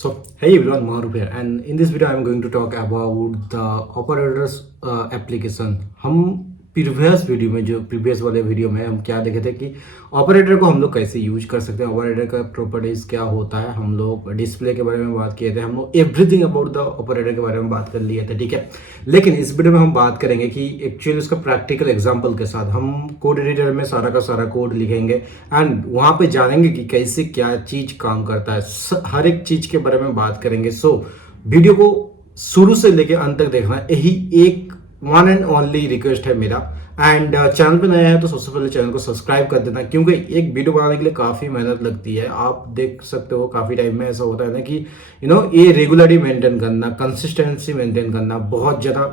So, hey everyone, Mahrukh here, and in this video, I'm going to talk about the operators application. हम previous वाले video में हम क्या देखे थे कि ऑपरेटर को हम लोग कैसे यूज कर सकते हैं, ऑपरेटर का प्रॉपर्टीज क्या होता है, हम लोग डिस्प्ले के बारे में बात किए थे, हम लोग एवरीथिंग अबाउट द ऑपरेटर के बारे में बात कर लिए थे, ठीक है। लेकिन इस वीडियो में हम बात करेंगे कि एक्चुअली उसका प्रैक्टिकल एग्जाम्पल के साथ हम कोड एडिटर में सारा का सारा कोड लिखेंगे एंड वहाँ पे जानेंगे कि कैसे क्या चीज़ काम करता है, हर एक चीज़ के बारे में बात करेंगे। सो वीडियो को शुरू से लेके अंत तक देखना, यही एक वन एंड ओनली रिक्वेस्ट है मेरा। एंड चैनल पे नया है तो सबसे पहले चैनल को सब्सक्राइब कर देना, क्योंकि एक वीडियो बनाने के लिए काफ़ी मेहनत लगती है। आप देख सकते हो काफ़ी टाइम में ऐसा होता है ना कि ये रेगुलरली मेंटेन करना, कंसिस्टेंसी मेंटेन करना बहुत ज़्यादा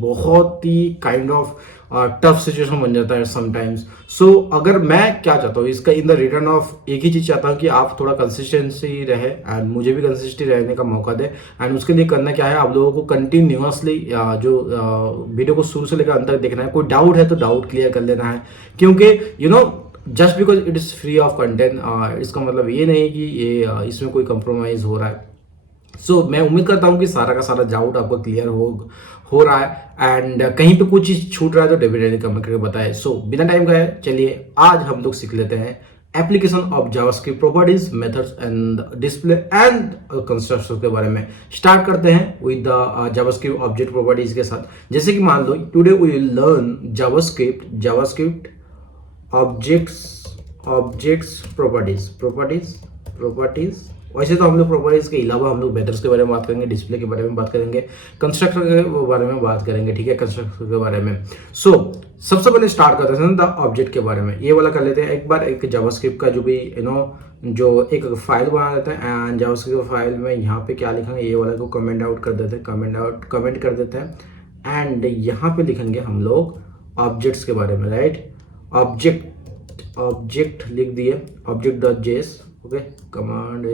बहुत ही काइंड ऑफ टफ सिचुएशन बन जाता है समटाइम्स। सो अगर मैं क्या चाहता हूँ इसका इन द रिटर्न ऑफ एक ही चीज़ चाहता हूँ कि आप थोड़ा कंसिस्टेंसी रहे एंड मुझे भी कंसिस्टेंसी रहने का मौका दे। एंड उसके लिए करना क्या है, आप लोगों को कंटिन्यूअसली जो वीडियो को शुरू से लेकर अंत तक देखना है। कोई डाउट है तो डाउट क्लियर कर लेना है, क्योंकि just because it is free of content इसका मतलब ये नहीं कि ये इसमें कोई कंप्रोमाइज़ हो रहा है। सो मैं उम्मीद करता हूँ कि सारा का सारा डाउट आपको क्लियर हो रहा है एंड कहीं पे कुछ चीज़ छूट रहा है तो डेफिनेटली कमेंट करके बताएं। सो बिना टाइम का है, चलिए आज हम लोग सीख लेते हैं application of JavaScript properties, methods and display and construction के बारे में। स्टार्ट करते हैं with the JavaScript object properties के साथ। जैसे कि मान लो today we will learn JavaScript objects properties. वैसे तो हम लोग प्रॉपर्टीज के अलावा हम लोग मेथड्स के बारे में बात करेंगे, डिस्प्ले के बारे में बात करेंगे, कंस्ट्रक्टर के बारे में बात करेंगे, ठीक है, कंस्ट्रक्टर के बारे में। सो सबसे पहले स्टार्ट करते हैं द ऑब्जेक्ट के बारे में। ये वाला कर लेते हैं एक बार। एक जावास्क्रिप्ट का जो भी जो एक फाइल बना देते हैं एंड जावास्क्रिप्ट फाइल में यहाँ पे क्या लिखेंगे, ये वाला को कमेंट आउट कर देते हैं, कमेंट कर देते हैं एंड यहाँ पे लिखेंगे हम लोग ऑब्जेक्ट्स के बारे में, राइट। ऑब्जेक्ट लिख दिए, object dot JS, okay. Command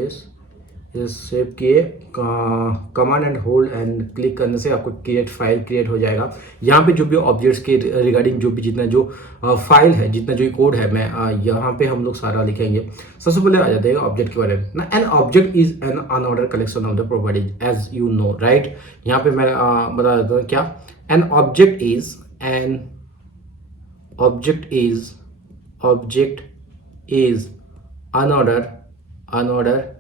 save किए, command and hold and click करने से आपको फाइल क्रिएट हो जाएगा। यहाँ पे जो भी ऑब्जेक्ट्स के रिगार्डिंग जो भी जितना जो फाइल है, जितना जो कोड है, मैं यहाँ पे हम लोग सारा लिखेंगे। सबसे पहले आ जाते हैं ऑब्जेक्ट के बारे में ना। An object is an unorder collection of the properties as you know, right. यहाँ पे मैं बता देता हूँ क्या an object is unorder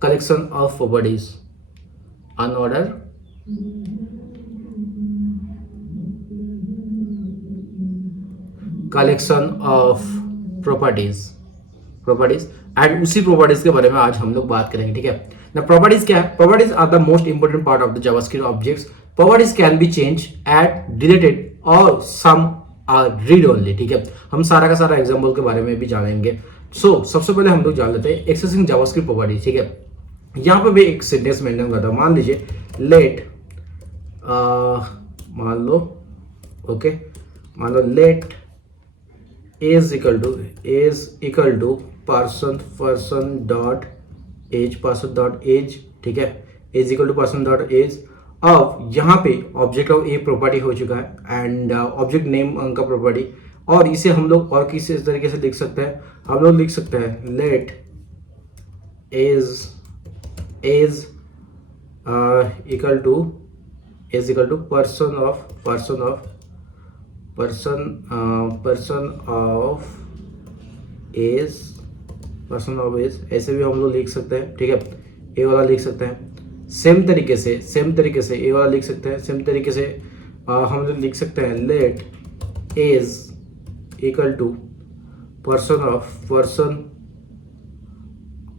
collection of properties, unorder collection of properties and उसी प्रॉपर्टीज के बारे में आज हम लोग बात करेंगे, ठीक है ना। प्रॉपर्टीज क्या है? Properties are the most important part of the JavaScript objects. Properties can be change, add, deleted और सम आर रीड ओनली, ठीक है। हम सारा का सारा एग्जांपल के बारे में भी जानेंगे। सो सबसे पहले हम लोग जान लेते हैं एक्सेसिंग जावास्क्रिप्ट प्रॉपर्टीज, ठीक है। यहाँ पे भी एक सेंटेंस मेंशन करता हूँ। मान लीजिए लेट मान लो let age equal to person dot age, ठीक है। Age equal to person dot age. अब यहाँ पे ऑब्जेक्ट ऑफ ए प्रॉपर्टी हो चुका है एंड ऑब्जेक्ट नेम का प्रॉपर्टी, और इसे हम लोग और किसी तरीके से लिख सकते हैं। हम लोग लिख सकते हैं let age equal to person of age, ऐसे भी हम लोग लिख सकते हैं, ठीक है। ए वाला लिख सकते हैं सेम तरीके से ए वाला लिख सकते हैं। सेम तरीके से हम लोग लिख सकते हैं let age equal to person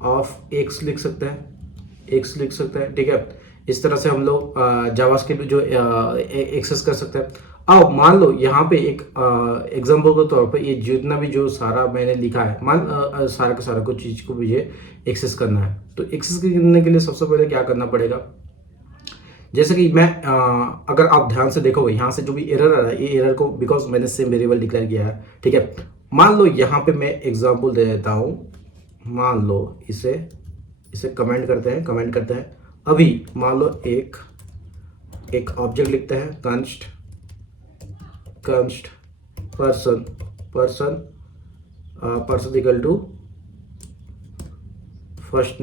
of x लिख सकते हैं, ठीक है। इस तरह से हम लोग जावास्क्रिप्ट जो एक्सेस कर सकते हैं। अब मान लो यहाँ पे एक एग्जांपल के तौर पे ये जितना भी जो सारा मैंने लिखा है, सारा का सारा कुछ चीज़ को मुझे एक्सेस करना है। तो एक्सेस करने के लिए सबसे पहले क्या करना पड़ेगा, जैसे कि मैं अगर आप ध्यान से देखो यहाँ से जो भी एरर आ रहा है, ये एरर को बिकॉज मैंने सेम वेरिएबल डिक्लेयर किया है, ठीक है। मान लो यहाँ पे मैं एग्जांपल दे देता हूँ। मान लो इसे कमेंट करते हैं। अभी मान लो एक ऑब्जेक्ट लिखते हैं const person equal to first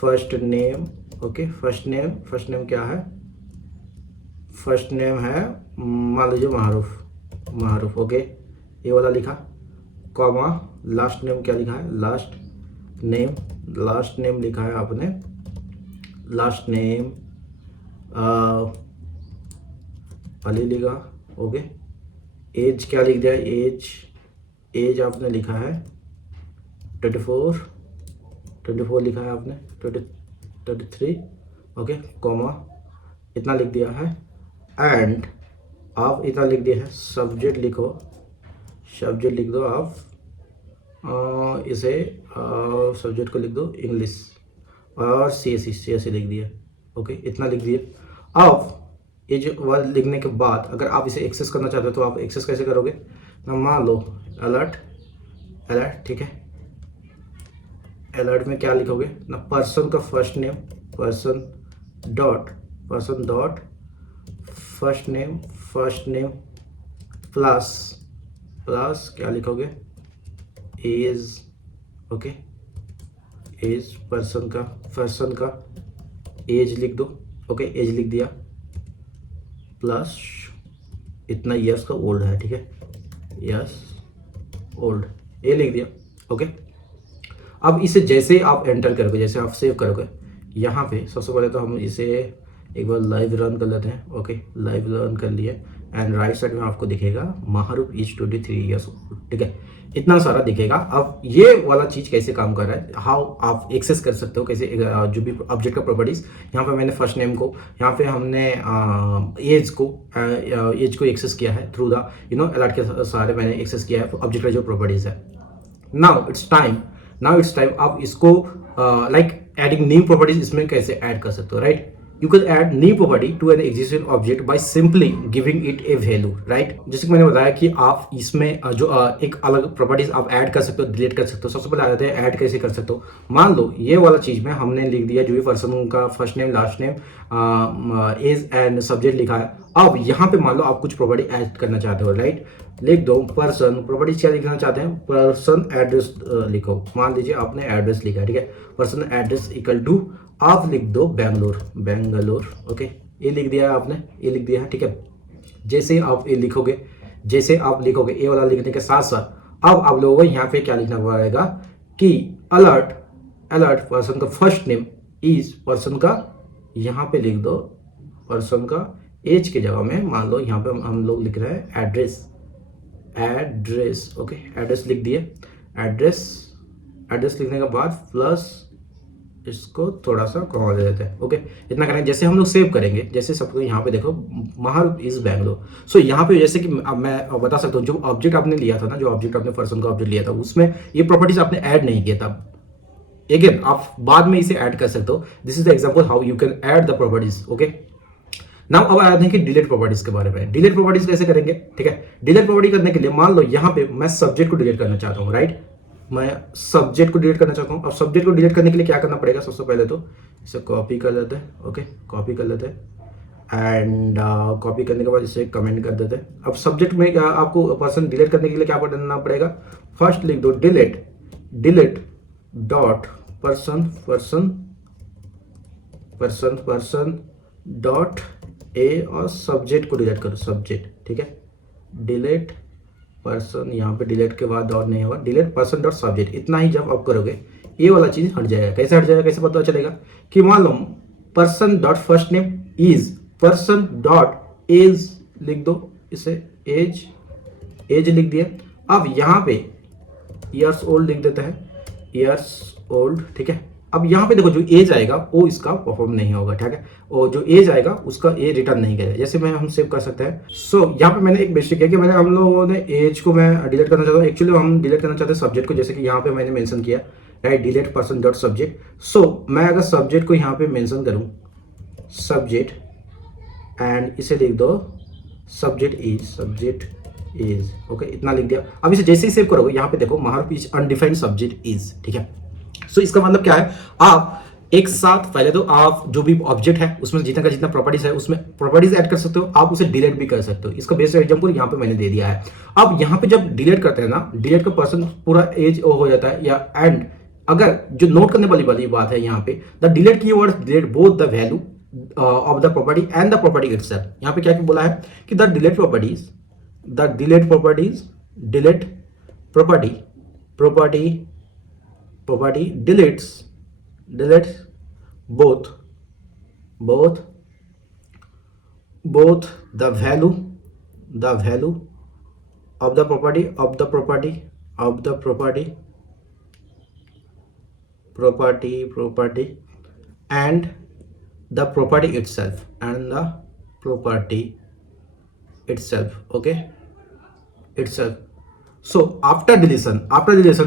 first name, okay, first name क्या है, फर्स्ट नेम है मान लीजिए मारूफ, ओके, ये वाला लिखा, कॉमा, लास्ट नेम क्या लिखा है, लास्ट नेम लिखा है आपने, लास्ट नेम अली लिखा, ओके, एज क्या लिख दिया, एज आपने लिखा है 24 लिखा है आपने, 23, ओके, कॉमा, इतना लिख दिया है, एंड आप इतना लिख दिया है, सब्जेक्ट लिख दो आप, इसे सब्जेक्ट को लिख दो इंग्लिश, और CSE लिख दिया, ओके, इतना लिख दिया। अब ये जो वर्ड लिखने के बाद अगर आप इसे एक्सेस करना चाहते हो तो आप एक्सेस कैसे करोगे ना, मान लो अलर्ट, ठीक है, अलर्ट में क्या लिखोगे ना, पर्सन का first name, person dot first name plus क्या लिखोगे, एज, ओके, एज, पर्सन का एज लिख दो, ओके, एज लिख दिया, प्लस इतना ईयर्स का ओल्ड है, ठीक है, यस ओल्ड, ये लिख दिया, ओके। अब इसे जैसे आप एंटर करोगे, जैसे आप सेव करोगे, यहाँ पे सबसे पहले तो हम इसे एक बार लाइव रन कर लेते हैं, ओके, लाइव रन कर लिए, एंड राइट साइड में आपको दिखेगा माहरूफ इज 23 ईयर्स ओल्ड, ठीक है, इतना सारा दिखेगा। अब ये वाला चीज कैसे काम कर रहा है, हाउ आप एक्सेस कर सकते हो, कैसे जो भी ऑब्जेक्ट का प्रॉपर्टीज, यहाँ पे मैंने फर्स्ट नेम को, यहाँ पे हमने एज को एक्सेस किया है थ्रू द अलर्ट के सारे मैंने एक्सेस किया है ऑब्जेक्ट का जो प्रॉपर्टीज है। नाउ इट्स टाइम आप इसको लाइक एडिंग न्यू प्रॉपर्टीज इसमें कैसे ऐड कर सकते हो, right. You can add new property to an existing object by simply giving it a value, right? जैसे कि मैंने बताया कि आप इसमें जो एक अलग प्रॉपर्टीज आप ऐड कर सकते हो, डिलीट कर सकते हो। सबसे पहले आ जाते हैं ऐड कैसे कर सकते हो। मान लो ये वाला चीज में हमने लिख दिया जो भी पर्सन का first name, last name, age and subject लिखा है। अब यहाँ पे मान लो आप कुछ प्रॉपर्टी ऐड करना चाहते हो, राइट, लिख दो पर्सन, प्रॉपर्टीज क्या लिखना चाहते हैं, पर्सन एड्रेस लिखो। मान लीजिए आपने एड्रेस लिखा है, ठीक है, पर्सन एड्रेस इक्वल टू आप लिख दो बेंगलोर, ओके, ये लिख दिया है आपने, ये लिख दिया है, ठीक है। जैसे आप ये लिखोगे, ये वाला लिखने के साथ साथ अब आप लोगों को यहाँ पे क्या लिखना पड़ेगा कि अलर्ट पर्सन का फर्स्ट नेम इज, पर्सन का यहाँ पे लिख दो, पर्सन का एज के जगह में मान लो यहाँ पे हम लोग लिख रहे हैं एड्रेस, ओके, एड्रेस लिख दिए, एड्रेस लिखने के बाद प्लस इसको थोड़ा सा कॉमा दे देते हैं, ओके, इतना करेंगे। जैसे हम लोग सेव करेंगे, जैसे सबको यहाँ पे देखो माहरूफ इज बेंगलोर। सो यहाँ पे जैसे कि अब मैं बता सकता हूँ जो ऑब्जेक्ट आपने लिया था ना, जो ऑब्जेक्ट आपने पर्सन का ऑब्जेक्ट लिया था उसमें ये प्रॉपर्टीज आपने ऐड नहीं किया था। अगेन आप बाद में इसे ऐड कर सकते हो। This is the example how you can add the properties, okay. Now अब आते हैं कि डिलीट प्रॉपर्टीज के बारे में। डिलीट प्रॉपर्टीज कैसे करेंगे, ठीक है। डिलीट प्रॉपर्टी करने के लिए मान लो यहाँ पे मैं सब्जेक्ट को डिलीट करना चाहता हूँ, राइट, मैं सब्जेक्ट को डिलीट करना चाहता हूँ। अब सब्जेक्ट को डिलीट करने के लिए क्या करना पड़ेगा, सबसे पहले तो इसे कॉपी कर लेते हैं, ओके, कॉपी कर लेते हैं एंड कॉपी करने के बाद इसे कमेंट कर देते हैं। अब सब्जेक्ट में आपको पर्सन डिलीट करने के लिए क्या करना पड़ेगा, फर्स्ट लिख दो delete dot person dot A और सब्जेक्ट को डिलीट करो, सब्जेक्ट, ठीक है, डिलीट पर्सन, यहाँ पे डिलीट के बाद डॉट नहीं होगा, डिलीट पर्सन डॉट सब्जेक्ट। इतना ही जब आप करोगे ये वाला चीज हट जाएगा। कैसे हट जाएगा, कैसे पता चलेगा कि मान लो person dot first name is, person dot age लिख दो, इसे एज लिख दिया। अब यहाँ पे ईयर्स ओल्ड लिख देते हैं, ईयर्स ओल्ड, ठीक है। अब यहाँ पे देखो जो एज आएगा वो इसका परफॉर्म नहीं होगा, ठीक है, और जो एज आएगा उसका ए रिटर्न नहीं करेगा। जैसे मैं हम सेव कर सकते हैं। सो यहाँ पे मैंने एक मिस्टेक है कि मैंने हम लोगों ने एज को मैं डिलीट करना चाहता हूँ, एक्चुअली हम डिलीट करना चाहते हैं सब्जेक्ट को, जैसे कि यहाँ पे मैंने मेंशन किया, right, delete person dot subject. So मैं अगर सब्जेक्ट को यहाँ पे मेंशन करूँ, सब्जेक्ट, एंड इसे लिख दो सब्जेक्ट इज, ओके, इतना लिख दिया। अब इसे जैसे ही सेव करोगे यहाँ पे देखो माहरूफ इज अनडिफाइंड सब्जेक्ट इज, ठीक है। सो इसका मतलब क्या है, आप एक साथ पहले तो आप जो भी ऑब्जेक्ट है उसमें जितना प्रॉपर्टीज है उसमें प्रॉपर्टीज ऐड कर सकते हो, आप उसे डिलीट भी कर सकते हो। इसका बेस्ट एग्जांपल यहाँ पे मैंने दे दिया है। अब यहाँ पे जब डिलीट करते हैं ना, डिलीट का पर्सन पूरा एज हो जाता है या एंड अगर जो नोट करने वाली बात है यहाँ पे, the delete keywords delete both the value of the property and the property itself. यहाँ पे क्या बोला है कि the delete properties delete property deletes both the value of the property and the property itself okay, itself. So after deletion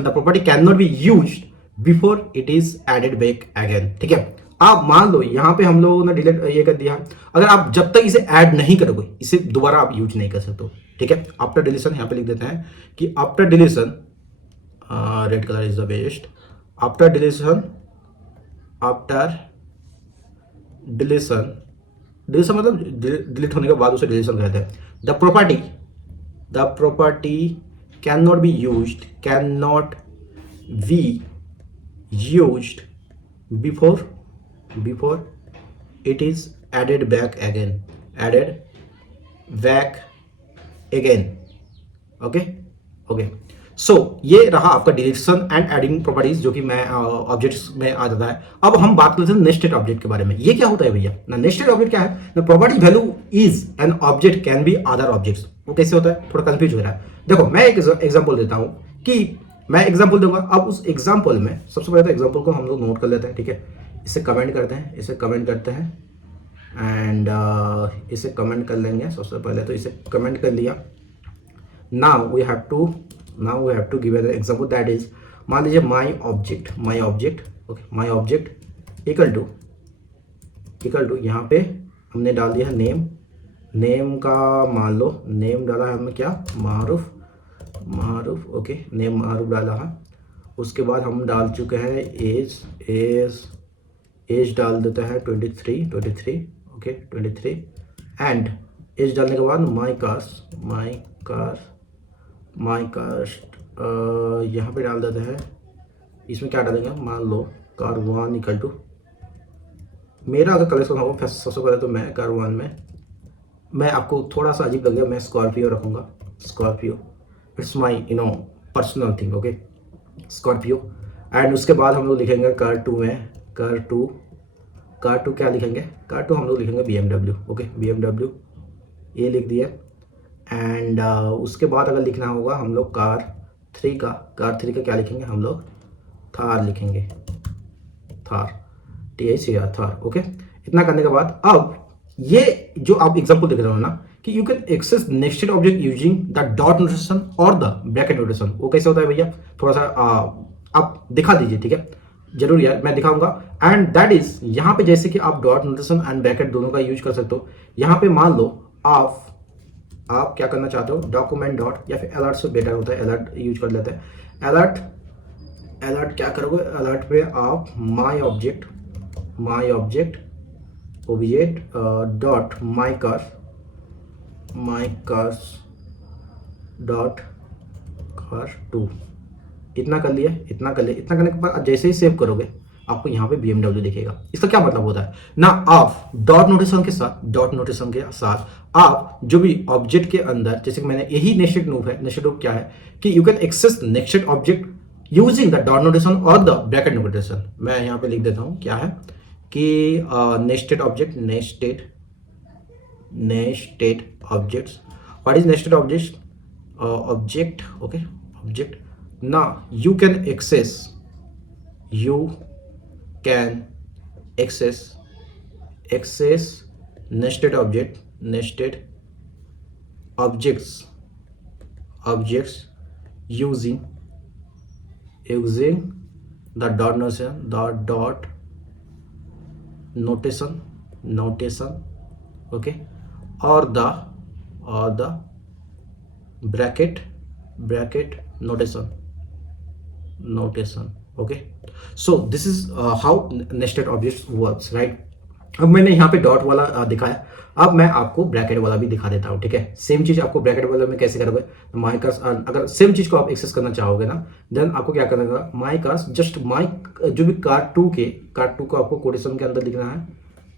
the property cannot be used before it is added back again। ठीक है, आप मान लो यहाँ पे हम लोगों ने delete ये कर दिया, अगर आप जब तक इसे ऐड नहीं करोगे इसे दोबारा आप यूज नहीं कर सकते। ठीक है, आफ्टर डिलीशन यहाँ पे लिख देते हैं कि after deletion, red colour is the best, after deletion मतलब डिलीट होने के बाद उसे डिलीशन कहते हैं। The property cannot be used before it is added back again okay. So ये रहा आपका डिलीशन एंड एडिंग प्रॉपर्टीज जो कि मैं ऑब्जेक्ट्स में आ जाता है। अब हम बात करते हैं नेस्टेड ऑब्जेक्ट के बारे में। ये क्या होता है भैया ना, नेस्टेड ऑब्जेक्ट क्या है ना, property value is an object can be other objects. वो कैसे होता है, थोड़ा कंफ्यूज हो रहा है। देखो मैं एक एग्जांपल देता हूं कि मैं एग्जांपल दूंगा। अब उस एग्जांपल में सबसे पहले तो एग्जांपल को हम लोग नोट कर लेते हैं। ठीक है, इसे कमेंट करते हैं एंड इसे कमेंट कर लेंगे। सबसे पहले तो इसे कमेंट कर लिया। Now we have to give an example that is, मान लीजिए माय ऑब्जेक्ट इक्वल टू यहाँ पे हमने डाल दिया नेम का, मान लो नेम डाला है हमने क्या, मारूफ। ओके, नेम मारूफ डाला है। उसके बाद हम डाल चुके हैं एज डाल देते हैं 23 ओके 23 एंड एज डालने के बाद माई कास्ट यहाँ पे डाल देते हैं। इसमें क्या डालेंगे, मान लो कार 1 इक्वल टू, मेरा अगर कलेक्शन होगा सबसे पहले तो मैं कार 1 में, मैं आपको थोड़ा सा अजीब लगेगा, मैं स्कॉर्पियो रखूँगा। Scorpio it's my personal thing okay, Scorpio. And उसके बाद हम लोग लिखेंगे कार 2 में, कार टू क्या लिखेंगे, कार 2 हम लोग लिखेंगे BMW ओके, BMW ये लिख दिया। एंड उसके बाद अगर लिखना होगा हम लोग कार 3 का क्या लिखेंगे हम लोग, थार लिखेंगे, थार ओके। इतना करने के बाद अब ये जो आप एग्जांपल देख रहे हो ना कि you can access nested object using the dot notation और द ब्रैकेट नोटेशन। वो कैसे होता है भैया, थोड़ा सा आप दिखा दीजिए। ठीक है, जरूर यार मैं दिखाऊंगा। एंड दैट इज यहाँ पे जैसे कि आप डॉट नोटेशन एंड ब्रैकेट दोनों का यूज कर सकते हो। यहाँ पे मान लो आप क्या करना चाहते हो, डॉक्यूमेंट डॉट या फिर अलर्ट से बेटर होता है, अलर्ट यूज कर लेते हैं। अलर्ट क्या करोगे, अलर्ट पे आप my object dot my cars dot car 2 इतना कर लिया। इतना करने के बाद जैसे ही सेव करोगे आपको यहाँ पे BMW दिखेगा। इसका क्या मतलब होता है ना, आप डॉट नोटेशन के साथ आप जो भी ऑब्जेक्ट के अंदर, जैसे कि मैंने यही नेस्टेड लूप है। नेस्टेड लूप क्या है कि you can access nested object using the dot notation और द ब्रैकेट नोटेशन। मैं यहाँ पे लिख देता हूँ क्या है कि nested objects. What is nested object okay, object ना you can access nested objects using the dot notation okay, or the bracket notation okay. So this is how nested objects works, right? अब मैंने यहाँ पे dot वाला दिखाया, अब मैं आपको ब्रैकेट वाला भी दिखा देता हूँ, ठीक है। सेम चीज आपको ब्रैकेट वाला में कैसे करोगे, माई कार्स, अगर सेम चीज को आप एक्सेस करना चाहोगे ना, देन आपको क्या करना होगा, माई कार्स जस्ट माई जो भी कार्ड टू को आपको कोटेशन के अंदर लिखना है,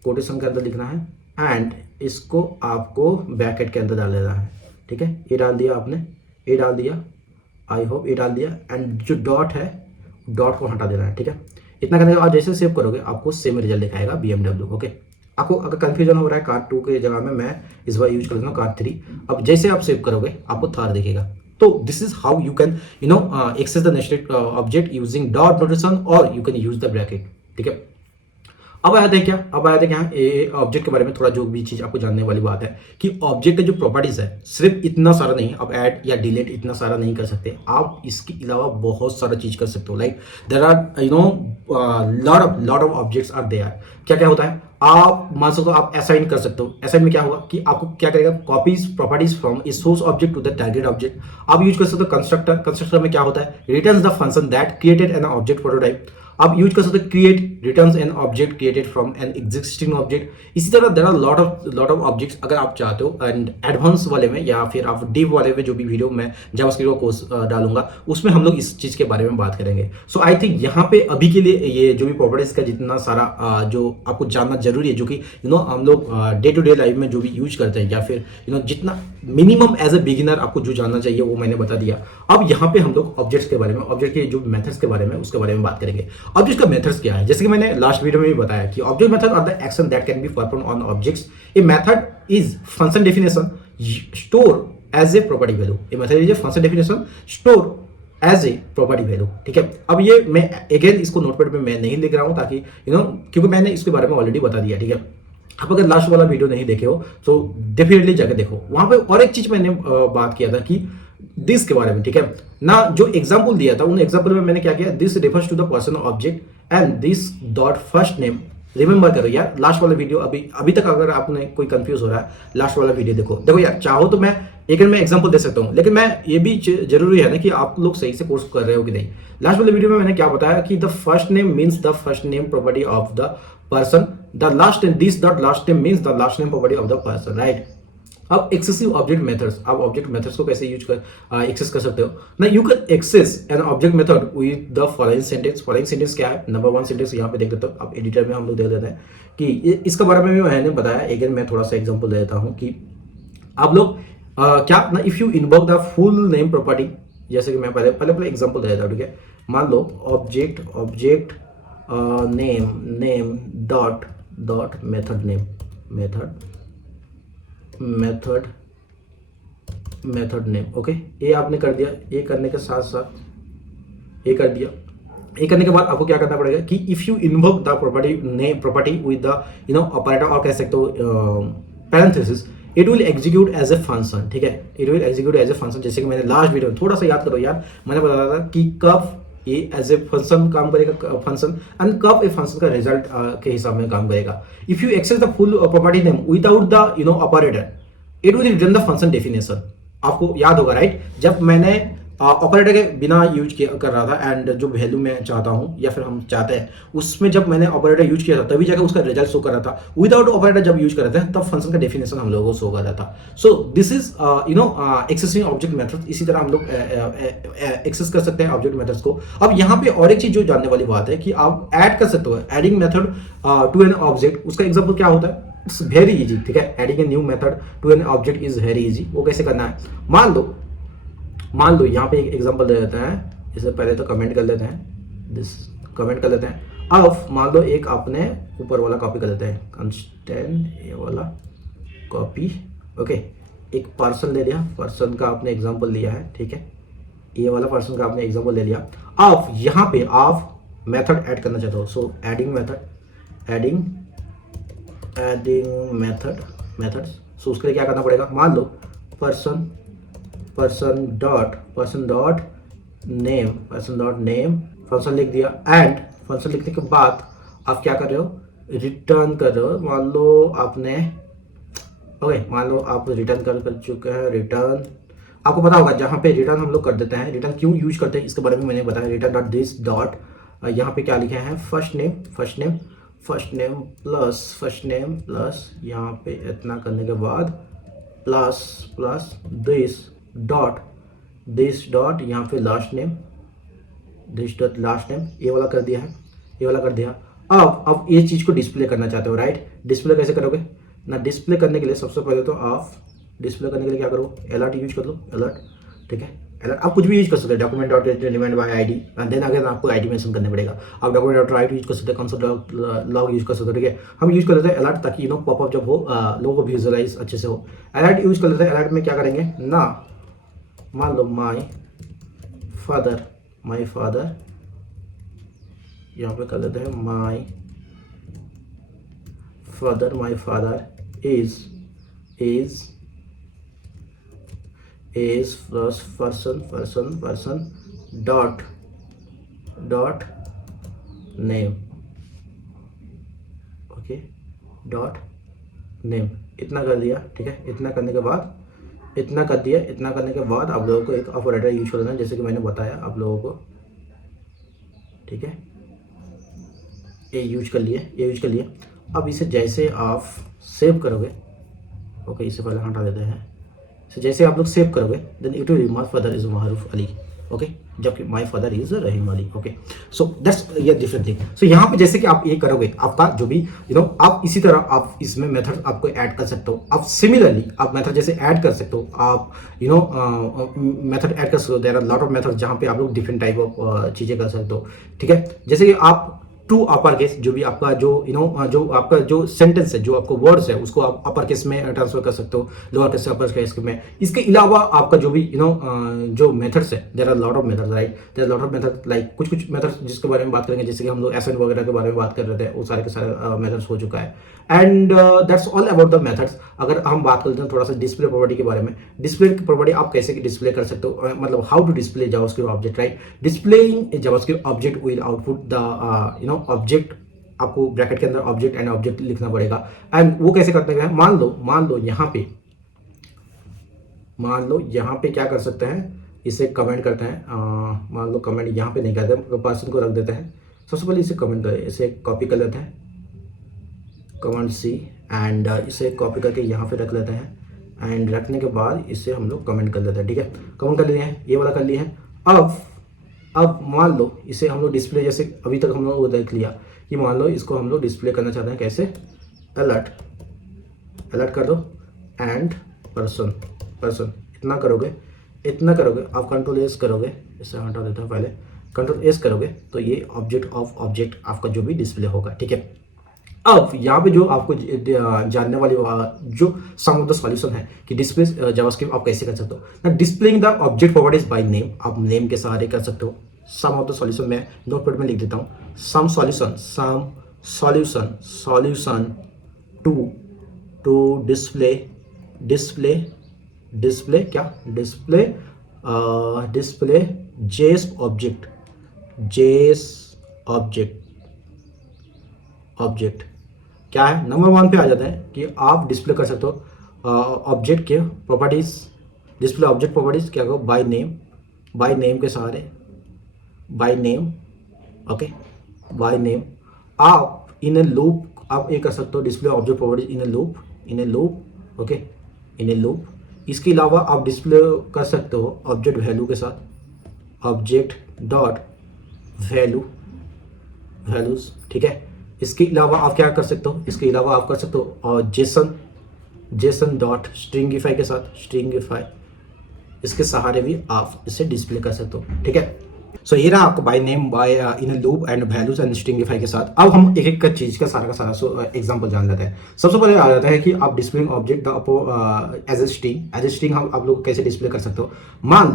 कोटेशन के अंदर लिखना है, एंड इसको आपको ब्रैकेट के अंदर डाल देना है, ठीक है। ये डाल दिया आपने, ये डाल दिया, आई होप ये डाल दिया, एंड जो डॉट है डॉट को हटा देना है, ठीक है। इतना करने के बाद जैसे सेव करोगे आपको सेम रिजल्ट दिखाएगा BMW, ओके। आपको अगर कंफ्यूजन हो रहा है कार 2 के जगह में मैं इस बार यूज कर लेता हूँ कार 3। अब जैसे आप सेव करोगे आपको थार दिखेगा। तो this is how you can access the nested object using dot notation और you can use the bracket, ठीक है। अब आया था क्या, अब आया था क्या ऑब्जेक्ट के बारे में थोड़ा जो भी चीज आपको जानने वाली बात है कि ऑब्जेक्ट का जो प्रॉपर्टीज है सिर्फ इतना सारा नहीं, आप ऐड या डिलीट इतना सारा नहीं कर सकते, आप इसके अलावा बहुत सारा चीज कर सकते हो। Like there are lot of objects are there. क्या क्या होता है, आप मान सकते हो आप असाइन कर सकते हो। असाइन में क्या होगा कि आपको क्या करेगा, copies properties from a source object to the target object. आप यूज कर सकते हो कंस्ट्रक्टर। कंस्ट्रक्टर में क्या होता है, returns the function that created an object prototype. आप यूज कर सकते हो create, returns an object created from an existing object. इसी तरह there are lot of objects अगर आप चाहते हो। एंड एडवांस वाले में या फिर आप डीप वाले में जो भी वीडियो मैं जावास्क्रिप्ट का कोर्स डालूंगा उसमें हम लोग इस चीज के बारे में बात करेंगे। सो आई थिंक यहाँ पे अभी के लिए ये जो भी प्रॉपर्टीज का जितना सारा जो आपको जानना जरूरी है, जो कि हम लोग डे टू डे लाइफ में जो भी यूज करते हैं, या फिर जितना मिनिमम एज ए बिगिनर आपको जो जानना चाहिए वो मैंने बता दिया। अब यहाँ पे हम लोग ऑब्जेक्ट्स के बारे में, ऑब्जेक्ट के जो मेथड्स के बारे में उसके बारे में बात करेंगे। ऑब्जेक्ट का मेथड्स क्या है, जैसे कि मैंने लास्ट वीडियो में भी बताया कि object method are the action that can be perform on objects. A method is function definition store as a property value. A method is a function definition store as a property value, ठीक है। अब ये मैं again इसको notepad पे मैं नहीं लिख रहा हूं ताकि क्योंकि मैंने इसके बारे में ऑलरेडी बता दिया, ठीक है। आप अगर लास्ट वाला वीडियो नहीं देखे हो तो डेफिनेटली जाकर देखो, वहां पे और एक चीज मैंने बात किया था कि दिस के बारे में, ठीक है ना। जो एग्जांपल दिया था उन एग्जांपल में मैंने क्या किया, this refers to the person object and this dot first name. Remember करो यार, लास्ट वाला वीडियो अभी तक अगर आपने कोई कंफ्यूज हो रहा है, लास्ट वाला वीडियो देखो यार। चाहो तो मैं एग्जांपल दे सकता हूं, लेकिन मैं ये भी जरूरी है ना कि आप लोग सही से कोर्स कर रहे हो कि नहीं। लास्ट वाले वीडियो में मैंने क्या बताया कि the first name means the first name property of the person, the last name, this dot last name means the last name property of the person, right. अब एक्सेसिव ऑब्जेक्ट मेथड्स, आप object methods को कैसे use कर access कर सकते हो ना। You can access an object method with the following sentence. Following sentence क्या है, नंबर 1 सेंटेंस यहाँ पे देख लेते हो आप, एडिटर में हम लोग देख लेते हैं कि इसका बारे में भी मैंने बताया। अगेन मैं थोड़ा सा एग्जांपल दे देता हूँ कि आप लोग क्या ना, if you invoke the full name property, जैसे कि मैं पहले एग्जांपल दे देता हूँ, ठीक है। मान लो object name dot method name, method name, okay. ये आपने कर दिया। ये करने के साथ साथ ये कर दिया। ये करने के बाद आपको क्या करना पड़ेगा कि if you invoke the property with the operator, और कह सकते हो parenthesis, it will execute as a function, ठीक है। It will execute as a function. जैसे कि मैंने लास्ट वीडियो में थोड़ा सा याद करो यार, मैंने बताया था कि कब ये एज ए फंक्शन काम करेगा, फंक्शन, एंड कब ए फंक्शन का रिजल्ट के हिसाब में काम करेगा। If you access the full property name without the operator, it will return the function definition. आपको याद होगा राइट, जब मैंने ऑपरेटर के बिना यूज कर रहा था एंड जो वैल्यू मैं चाहता हूं या फिर हम चाहते हैं उसमें जब मैंने ऑपरेटर यूज किया था तभी जाकर उसका रिजल्ट शो कर रहा था। विदाउट ऑपरेटर जब यूज कर रहे थे तब फंक्शन का डेफिनेशन हम लोगों को शो कर रहा था। सो this is accessing object method. इसी तरह हम लोग एक्सेस कर सकते हैं ऑब्जेक्ट मेथड्स को। अब यहाँ पे और एक चीज जो जानने वाली बात है कि आप ऐड कर सकते हो, adding method to an object. उसका एग्जाम्पल क्या होता है, इट्स वेरी इजी, ठीक है। Adding a new method to an object is very easy. वो कैसे करना है, मान लो यहाँ पे एक एग्जांपल दे देते हैं। इससे पहले तो कमेंट कर लेते हैं, कमेंट कर लेते हैं। अब मान लो एक आपने ऊपर वाला कॉपी कर लेते हैं, कंस्टेंट ये वाला कॉपी, ओके। एक पर्सन ले लिया, पर्सन का आपने एग्जांपल लिया है, ठीक है। ये वाला पर्सन का आपने एग्जांपल ले लिया। अब यहाँ पे आप मेथड ऐड करना चाहते हो, सो एडिंग मेथड। सो उसके लिए क्या करना पड़ेगा, मान लो पर्सन डॉट नेम फंक्शन लिख दिया। एंड फंक्शन लिखने के बाद आप क्या कर रहे हो, रिटर्न कर रहे हो। मान लो आपने मान लो आप रिटर्न कर चुके हैं। रिटर्न आपको पता होगा जहाँ पे रिटर्न हम लोग कर देते हैं, रिटर्न क्यों यूज करते हैं इसके बारे में मैंने बताया। रिटर्न डॉट दिस डॉट यहाँ पे क्या लिखे हैं, first name first name plus यहाँ पे इतना करने के बाद प्लस प्लस दिस डॉट यहाँ पे last name, this dot last name, ये वाला कर दिया है, ये वाला कर दिया। अब ये चीज़ को डिस्प्ले करना चाहते हो, राइट। डिस्प्ले कैसे करोगे ना, डिस्प्ले करने के लिए सबसे पहले तो आप डिस्प्ले करने के लिए क्या करो, अलर्ट यूज कर लो, अलर्ट, ठीक है। अलर्ट आप कुछ भी यूज कर सकते हैं, document dot element by ID, and then अगर आपको आईडी मेंशन करना पड़ेगा। आप डॉक्यूमेंट डॉट राइट यूज कर सकते हैं, कंसोल डॉट लॉग यूज कर सकते हो, ठीक है। हम यूज कर लेते हैं अलर्ट, ताकि पॉपअप जब हो लोगों को विजुअलाइज अच्छे से हो। अलर्ट यूज कर लेते हैं। अलर्ट में क्या करेंगे ना, मान लो माई फादर, यहाँ पे कर लेते हैं my father is plus person dot name, okay, dot name. इतना कर दिया, ठीक है। इतना करने के बाद आप लोगों को एक ऑपरेटर यूज कर लेना, जैसे कि मैंने बताया आप लोगों को, ठीक है। ये यूज कर लिए। अब इसे जैसे आप सेव करोगे, ओके, इसे पहले हटा देते हैं। तो जैसे आप लोग सेव करोगे, then it will my father is Maroof Ali, okay, जबकि my father is Rahim Ali, okay. So that's ये डिफरेंट थिंग। सो यहाँ पे जैसे कि आप ये करोगे, आपका जो भी आप इसी तरह आप इसमें मेथड आपको ऐड कर सकते हो। आप सिमिलरली आप मेथड जैसे ऐड कर सकते हो, आप मेथड ऐड कर सकते हो। There are lot of method जहाँ पे आप लोग डिफरेंट टाइप ऑफ चीज़ें कर सकते हो, ठीक है। जैसे कि आप टू अपर केस, जो भी आपका जो आपका जो सेंटेंस है, जो आपको वर्ड्स है, उसको आप अपर केस में ट्रांसफर कर सकते हो, लोअर केस से अपर केस में। इसके अलावा आपका जो भी जो मेथड्स है, there are lot of methods, right. There are lot of method, like कुछ मेथड्स जिसके बारे में बात करेंगे, जैसे कि हम लोग एसेंट वगैरह के बारे में बात कर रहे थे, वो सारे के सारे मेथड्स हो चुका है। And that's all about the methods. अगर हम बात करते हैं थोड़ा सा डिस्प्ले प्रॉपर्टी के बारे में, डिस्प्ले की प्रॉपर्टी आप कैसे डिस्प्ले कर सकते हो, मतलब how to display JavaScript object, right. Displaying JavaScript object will output the object, आपको ब्रैकेट के अंदर ऑब्जेक्ट एंड ऑब्जेक्ट लिखना पड़ेगा। एंड वो कैसे करते हैं, मान लो यहाँ पे क्या कर सकते हैं, इसे कमेंट करते हैं। मान लो कमेंट यहाँ पे नहीं करते, पर्सन को रख देते हैं। सबसे पहले इसे कमेंट करें, इसे कॉपी कर लेते हैं, कमांड C, एंड इसे कॉपी करके यहाँ पे रख लेते हैं। एंड रखने के बाद इसे हम लोग कमेंट कर लेते हैं, ठीक है। कमेंट कर लिए हैं, ये वाला कर लिए हैं। अब मान लो इसे हम लोग डिस्प्ले, जैसे अभी तक हम लोग वो देख लिया कि मान लो इसको हम लोग डिस्प्ले करना चाहते हैं, कैसे, अलर्ट कर दो, एंड पर्सन इतना करोगे आप कंट्रोल एस करोगे, इसे हटा देता हूँ पहले, कंट्रोल एस करोगे तो ये ऑब्जेक्ट आपका जो भी डिस्प्ले होगा, ठीक है। अब यहाँ पे जो आपको जानने वाली जो सम ऑफ द सॉल्यूशन है कि डिस्प्ले जावास्क्रिप्ट आप कैसे कर सकते हो ना, displaying the object properties by name, आप नेम के सहारे कर सकते हो। सम ऑफ द सॉल्यूशन मैं नोटपैड में लिख देता हूँ, सम सॉल्यूशन टू डिस्प्ले जेस ऑब्जेक्ट क्या है, नंबर 1 पे आ जाता है कि आप डिस्प्ले कर सकते हो ऑब्जेक्ट के प्रॉपर्टीज, डिस्प्ले ऑब्जेक्ट प्रॉपर्टीज क्या करो, बाय नेम के सहारे, by name, okay, by name. आप इन ए लूप आप ये कर सकते हो, display object properties in a loop, okay, in a loop. इसके अलावा आप डिस्प्ले कर सकते हो ऑब्जेक्ट वैल्यू के साथ, ऑब्जेक्ट डॉट वैल्यूज, ठीक है। इसके अलावा आप क्या कर सकते हो, इसके अलावा आप कर सकते हो और जेसन डॉट स्ट्रिंगिफाई के साथ, स्ट्रिंगिफाई, इसके सहारे भी आप इसे डिस्प्ले कर सकते हो, ठीक है। सो ये रहा आपको by name, by in a loop and values and stringify के साथ। अब हम एक एक चीज का सारा एग्जांपल जान लेते हैं। सबसे पहले आ जाता है कि आप displaying object as a string हम आप लोग कैसे डिस्प्ले कर सकते हो। मान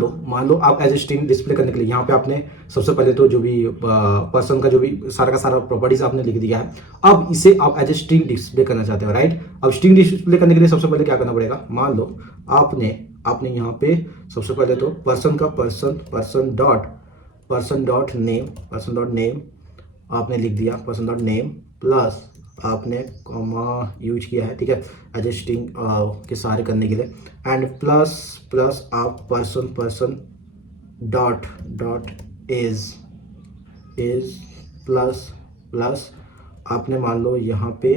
लो आप एज ए स्ट्रिंग डिस्प्ले करने के लिए यहाँ पे आपने सबसे पहले तो जो भी पर्सन का जो भी सारा प्रॉपर्टीज आपने लिख दिया है। अब इसे आप एज ए स्ट्रिंग डिस्प्ले करना चाहते हो, राइट। अब स्ट्रिंग डिस्प्ले करने के लिए सबसे पहले क्या करना पड़ेगा, मान लो आपने यहाँ पे सबसे पहले तो पर्सन डॉट नेम आपने लिख दिया, पर्सन डॉट नेम प्लस आपने कॉमा यूज किया है, ठीक है, एज ए स्ट्रिंग के सहारे करने के लिए। एंड प्लस आप पर्सन डॉट इज प्लस आपने मान लो यहाँ पे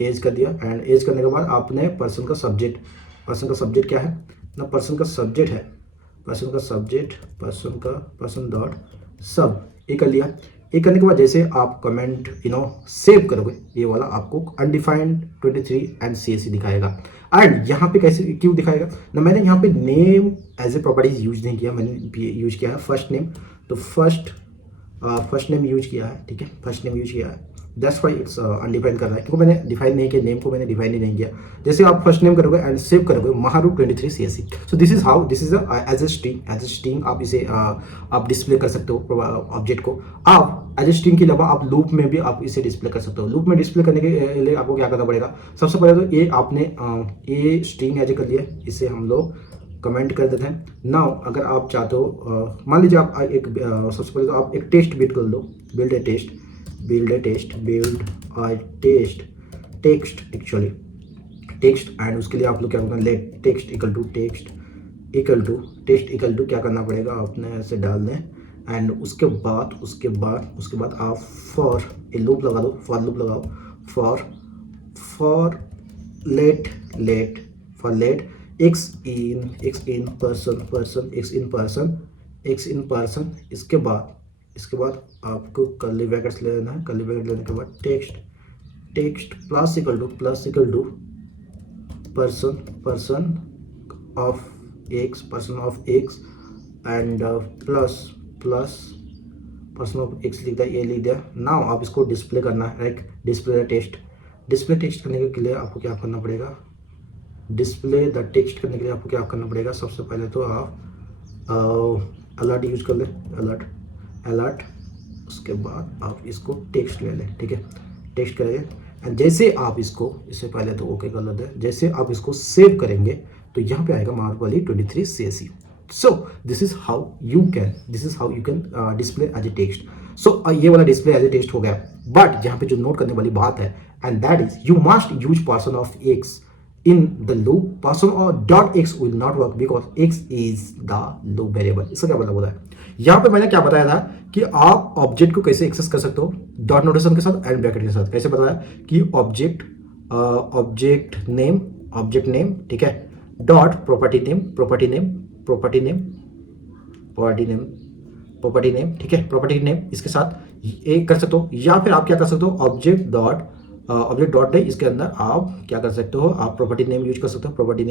एज कर दिया, एंड एज करने के बाद आपने पर्सन का सब्जेक्ट क्या है ना, पर्सन का सब्जेक्ट है, पर्सन डॉट सब, ये कर लिया। ये करने के बाद जैसे आप कमेंट सेव करोगे, ये वाला आपको अनडिफाइंड 23 एंड CSC दिखाएगा। एंड यहाँ पे कैसे क्यों दिखाएगा ना, मैंने यहाँ पे name as a properties use नहीं किया, मैंने यूज किया है फर्स्ट नेम। तो फर्स्ट नेम यूज किया है, ठीक है, फर्स्ट नेम यूज किया है, दैट्स व्हाई इट्स अनडिफाइंड कर रहा है, क्योंकि मैंने डिफाइन नहीं किया, नेम को मैंने डिफाइन ही नहीं किया। जैसे आप फर्स्ट नेम करोगे एंड सेव करोगे महारूप 23 CSC। So this is how, this is as a string आप इसे आप डिस्प्ले कर सकते हो ऑब्जेक्ट को। आप एज ए स्ट्रिंग के अलावा आप लूप में भी आप इसे डिस्प्ले कर सकते हो। लूप में डिस्प्ले करने के लिए आपको क्या करना पड़ेगा, सबसे पहले तो ये आपने ये स्ट्रिंग एज कर लिया, इसे हम लोग कमेंट कर देते हैं। नाउ अगर आप चाहते हो, मान लीजिए आप एक सबसे पहले तो आप एक टेस्ट बिल्ड कर लो, build a text actually text, and उसके लिए आप लोग क्या करना है, लेट टेक्स्ट इक्वल टू क्या करना पड़ेगा, आपने ऐसे डाल दें। एंड उसके बाद आप फॉर ए लूप लगा दो, फॉर लूप लगाओ, for let x in person। इसके बाद आपको कर्ली ब्रैकेट्स ले लेना है। कर्ली ब्रैकेट लेने के बाद text plus equal to person of x and plus person of x लिख दिया, ये लिख दिया। नाउ आप इसको डिस्प्ले करना है, लाइक डिस्प्ले टेक्स्ट करने के लिए आपको क्या करना पड़ेगा, डिस्प्ले द टेक्स्ट करने के लिए आपको क्या करना पड़ेगा, सबसे पहले तो आप अलर्ट यूज कर ले, अलर्ट। उसके बाद आप इसको टेक्स्ट ले लें, ठीक है, टेक्स्ट करेंगे। एंड जैसे आप इससे पहले तो ओके कर लेते हैं, जैसे आप इसको सेव करेंगे तो यहाँ पे आएगा Maharoop 23 CSC। So this is how you can display as a text. So ये वाला डिस्प्ले एज ए टेक्स्ट हो गया, बट यहाँ पे जो नोट करने वाली बात है, and that is you must use person of x in the loop। person or dot x will not work because x is the loop variable। इसका क्या मतलब होता है, यहाँ पे मैंने क्या बताया था कि आप ऑब्जेक्ट को कैसे एक्सेस कर सकते हो, डॉट नोटेशन के साथ एंड ब्रैकेट के साथ। कैसे बताया कि ऑब्जेक्ट नेम, ठीक है, डॉट प्रॉपर्टी नेम, ठीक है, प्रॉपर्टी नेम इसके साथ एक कर सकते हो, या फिर आप क्या कर सकते हो, ऑब्जेक्ट डॉट है, इसके अंदर आप क्या कर सकते हो, आप प्रॉपर्टी नेम यूज कर सकते हो, प्रॉपर्टी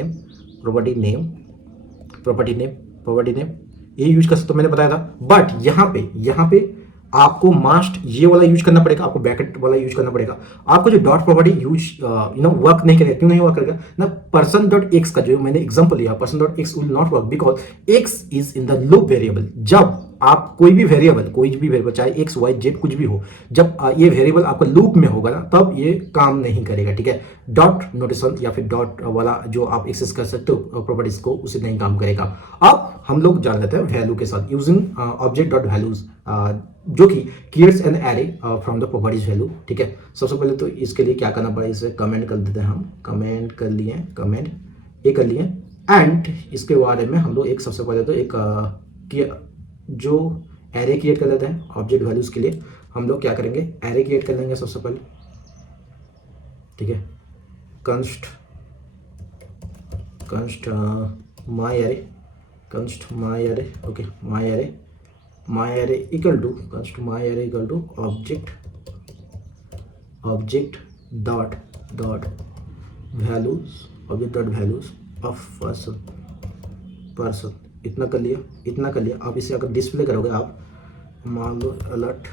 नेम ये यूज कर सकते हो, मैंने बताया था। बट यहाँ पे आपको मास्ट ये वाला यूज करना पड़ेगा, आपको ब्रैकेट वाला यूज करना पड़ेगा। आपको जो डॉट प्रॉपर्टी यूज वर्क नहीं करेगा, क्यों नहीं वर्क करेगा ना, पर्सन डॉट एक्स का जो मैंने एग्जांपल लिया, person dot x will not work because x is in the loop variable. जब आप कोई भी वेरिएबल चाहे एक्स वाई जेड कुछ भी हो, जब ये वेरिएबल आपका लूप में होगा ना, तब ये काम नहीं करेगा, ठीक है। डॉट नोटेशन या फिर डॉट वाला जो आप एक्सेस कर सकते हो प्रॉपर्टीज को, उसे नहीं काम करेगा। अब हम लोग जान लेते हैं वैल्यू के साथ, यूजिंग ऑब्जेक्ट डॉट वैल्यूज, जो कि creates an array from the properties value, ठीक है। सबसे पहले तो इसके लिए क्या करना पड़ेगा, इसे कमेंट कर देते हैं हम, कमेंट कर लिए। एंड इसके बारे में हम लोग एक सबसे पहले तो एक जो एरे क्रिएट कर लेते हैं ऑब्जेक्ट वैल्यूज के लिए, हम लोग क्या करेंगे, एरे क्रिएट कर लेंगे सबसे पहले, ठीक है। Const my array, okay, my array equal to const my array equal to object dot values of person. इतना कर लिया। आप इसे अगर डिस्प्ले करोगे, आप मान लो अलर्ट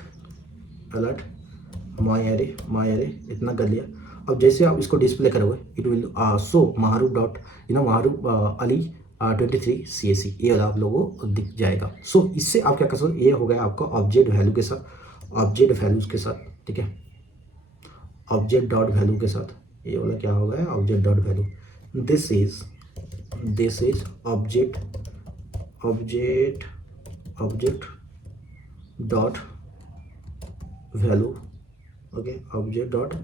माई एरे इतना कर लिया। अब जैसे आप इसको डिस्प्ले करोगे, it will show Maharoop dot Maharoop Ali 23 CSC, ये वाला आप लोगों को दिख जाएगा। सो इससे आप क्या कर सकते हो, ये हो गया आपका ऑब्जेक्ट वैल्यूज के साथ, ठीक है, ऑब्जेक्ट डॉट वैल्यू के साथ, ये वाला क्या हो गया, object dot value. This is object dot value, okay, object dot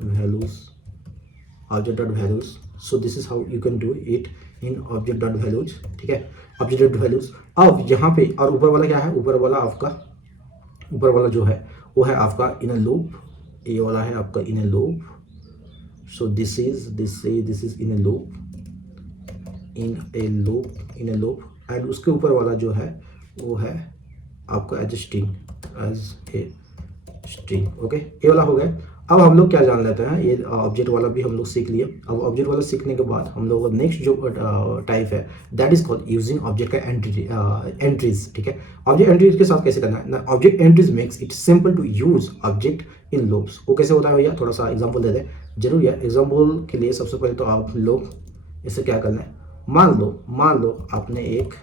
values. So this is how you can do it in object dot values, ठीक है, ऑब्जेक्ट डॉट वैल्यूज। अब यहाँ पे और ऊपर वाला क्या है, ऊपर वाला जो है वो है आपका इन ये वाला है आपका in a loop, so this is in a loop, in a loop and उसके ऊपर वाला जो है वो है आपका एज ए स्ट्रिंग। ओके, ये वाला हो गया। अब हम लोग क्या जान लेते हैं, ये ऑब्जेक्ट वाला भी हम लोग सीख लिए। अब ऑब्जेक्ट वाला सीखने के बाद हम लोग नेक्स्ट जो टाइप है that is called using object का एंट्रीज। ठीक है, ऑब्जेक्ट एंट्रीज के साथ कैसे करना है, object entries makes it simple to use object in loops. वो कैसे होता है भैया, थोड़ा सा एग्जांपल दे दें। जरूर यार, एग्जांपल के लिए सबसे पहले तो आप लोग इसे क्या करना है, मान लो आपने एक,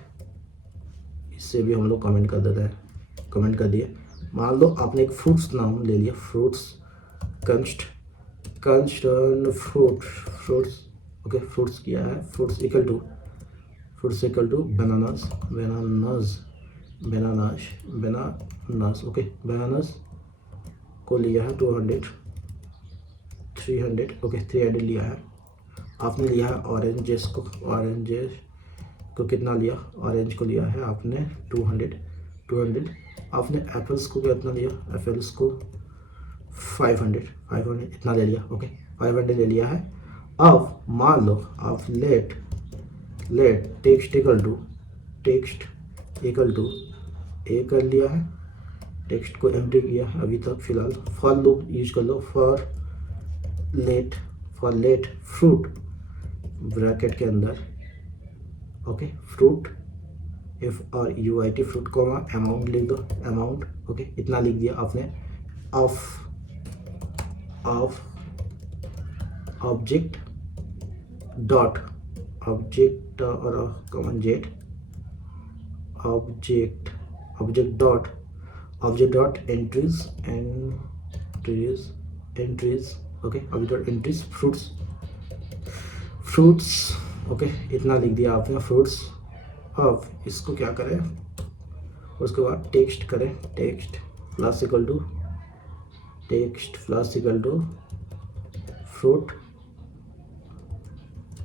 इससे भी हम लोग कमेंट कर देते हैं, कमेंट कर दिए। मान लो आपने एक फ्रूट्स नाम ले लिया, फ्रूट्स फ्रूट्स ओके, फ्रूट्स किया है, fruits equal to bananas okay, bananas को लिया है 200 300 ओके, 300 लिया है। आपने लिया है ऑरेंजेस को कितना लिया, ऑरेंज को लिया है आपने 200। आपने एप्पल्स को कितना लिया, एप्पल्स को 500 इतना ले लिया। ओके, 500 ले लिया है। अब मान लो आप लेट टेक्स्ट इक्वल टू ए कर लिया है, टेक्स्ट को एम्प्टी किया है अभी तक फिलहाल। फॉर लूप यूज कर लो, फॉर लेट फ्रूट ब्रैकेट के अंदर okay, fruit FRUIT fruit comma amount लिख दो, अमाउंट ओके, इतना लिख दिया आपने। ऑफ ऑब्जेक्ट डॉट और common jet object dot entries okay, object dot entries fruits okay, इतना लिख दिया आपने फ्रूट्स। अब इसको क्या करें, उसके बाद टेक्स्ट करें, text plus equal to fruit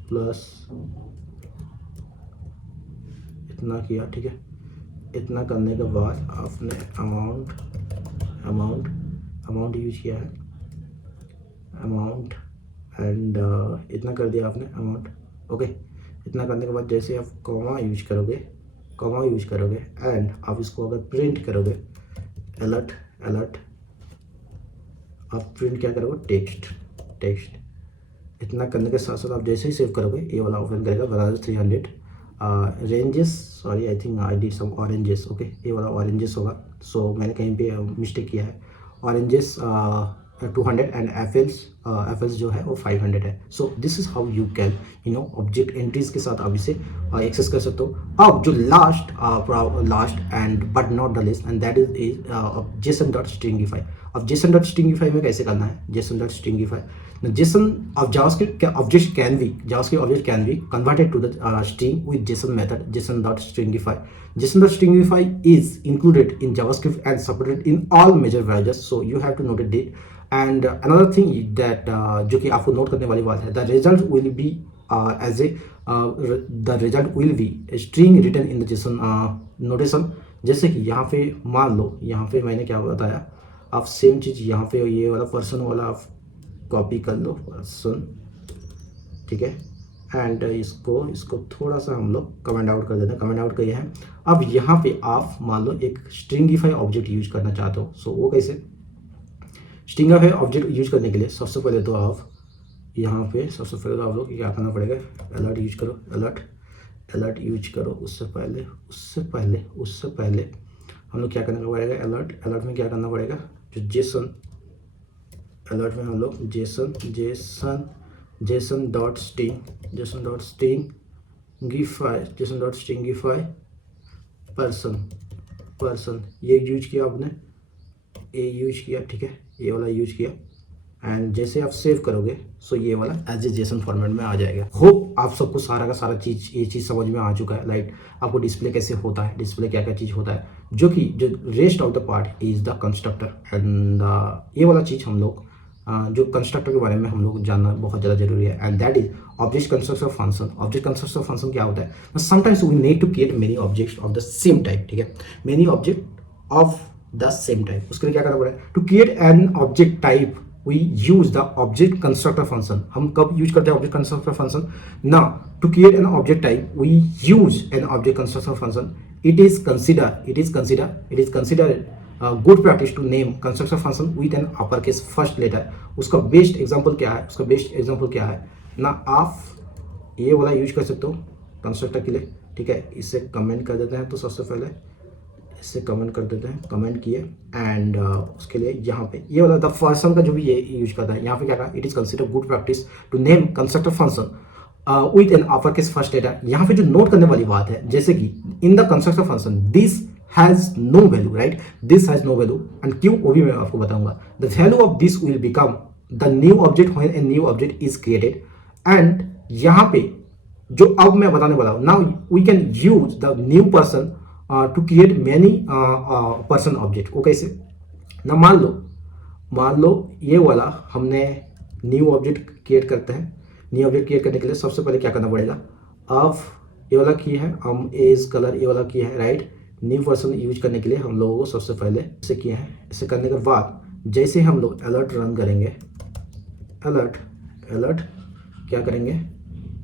plus इतना किया। ठीक है, इतना करने के बाद आपने अमाउंट यूज किया है, अमाउंट एंड इतना कर दिया आपने अमाउंट ओके। इतना करने के बाद जैसे आप कॉमा यूज करोगे एंड आप इसको अगर प्रिंट करोगे, अलर्ट आप प्रिंट क्या करोगे, टेक्स्ट। इतना करने के साथ साथ आप जैसे ही सेव करोगे ये वाला ओपन करेगा, बराबर 300 oranges, sorry I think I did some oranges okay, ये वाला ऑरेंजेस होगा। सो मैंने कहीं पे मिस्टेक किया है, ऑरेंजेस 200 एंड एफएल्स जो है वो 500 है। सो this is how you can object entries के साथ आप इसे एक्सेस कर सकते हो। अब जो last and but not the list and that is JSON.stringify। अब JSON.stringify में कैसे करना है, JSON.stringify JSON of JavaScript objects can be converted to the string with JSON method JSON.stringify. JSON.stringify is included in JavaScript and supported in all major versions, so you have to note it. And another thing that जो कि आपको note करने वाली बात है, the result will be a string written in the JSON notation। जैसे कि यहाँ पे मान लो, यहाँ पे मैंने क्या बताया, आप सेम चीज़ यहाँ पे ये वाला पर्सन वाला आप कॉपी कर लो, पर्सन ठीक है, एंड इसको थोड़ा सा हम लोग कमेंट आउट कर देते हैं, कमेंट आउट किए हैं। अब यहाँ पे आप मान लो एक स्ट्रिंगिफाई ऑब्जेक्ट यूज करना चाहते हो, सो वो कैसे, स्ट्रिंगिफाई ऑब्जेक्ट यूज करने के लिए सबसे पहले तो आप यहाँ पे आप लोग क्या करना पड़ेगा, अलर्ट यूज करो। उससे पहले हम लोग क्या करना पड़ेगा, अलर्ट में क्या करना पड़ेगा, जो जेसन, अलर्ट में हम लोग JSON.stringify पर्सन ये यूज किया आपने, ये यूज किया, ठीक है, ये वाला यूज किया, एंड जैसे आप सेव करोगे सो ये वाला एज ए JSON फॉर्मेट में आ जाएगा। होप आप सबको सारा का सारा ये चीज़ समझ में आ चुका है। लाइक आपको डिस्प्ले कैसे होता है, डिस्प्ले क्या चीज़ होता है, जो rest of the part is the constructor and ये वाला चीज़ हम लोग जो कंस्ट्रक्टर के बारे में हम लोग जानना बहुत ज़्यादा जरूरी है, and that is object constructor function. Object constructor function क्या होता है, sometimes we need to create many objects of the same type, ठीक है, many object of the same type. उसके लिए क्या करना पड़ेगा, to create an object type we use the object constructor function. हम कब यूज करते हैं ऑब्जेक्ट कंस्ट्रक्टर फंक्शन? ना to create an object type we use an object constructor function. It is considered good practice to name constructor function with an upper case first letter. उसका best example क्या है ना, आप ये वाला use कर सकते हो कंस्ट्रक्टर के लिए. ठीक है, इससे कमेंट कर देते हैं. तो सबसे पहले इससे कमेंट कर देते हैं, कमेंट किए एंड उसके लिए यहाँ पे ये वाला द पर्सन का जो भी ये यूज करता है, यहाँ पे क्या कहा, it is consider good practice to name constructor function with an upper case first letter. यहाँ पे जो नोट करने वाली बात है, जैसे कि in the constructor function this has no value, right, this has no value. And क्यों वो भी मैं आपको बताऊंगा. The value of this will become the new object when a new object is created. And यहाँ पे जो अब मैं बताने वाला हूँ, now we can use the new person to create many person object. वो कैसे ना, मान लो ये वाला हमने न्यू ऑब्जेक्ट क्रिएट करते हैं. न्यू ऑब्जेक्ट क्रिएट करने के लिए सबसे पहले क्या करना पड़ेगा, अब ये वाला की है हम एज कलर, ये वाला की है, राइट. न्यू पर्सन यूज करने के लिए हम लोगों को सबसे पहले इसे किए हैं. इसे करने के बाद जैसे हम लोग अलर्ट रन करेंगे, अलर्ट क्या करेंगे,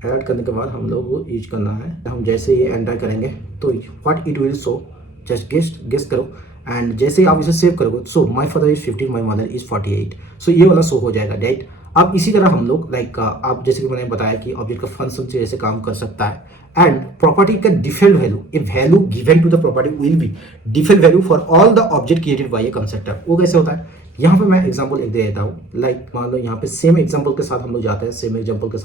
ऐड करने के बाद हम लोग को यूज करना है. हम जैसे ये एंटर करेंगे तो what it will show, just guess करो. एंड जैसे ही आप इसे सेव करोगे, so my father is 15, my mother is 48. So ये वाला शो हो जाएगा, राइट. अब इसी तरह हम लोग लाइक आप जैसे कि मैंने बताया कि ऑब्जेक्ट का फंक्शन से जैसे काम कर सकता है. एंड प्रॉपर्टी का default value, a value given to the property will be default value for all the object created by a constructor. वो कैसे होता है, यहाँ पे मैं एग्जांपल एक दे देता हूँ. लाइक मान लो यहाँ पे सेम एग्जांपल के साथ हम लोग जाते हैं, सेम एग्जांपल के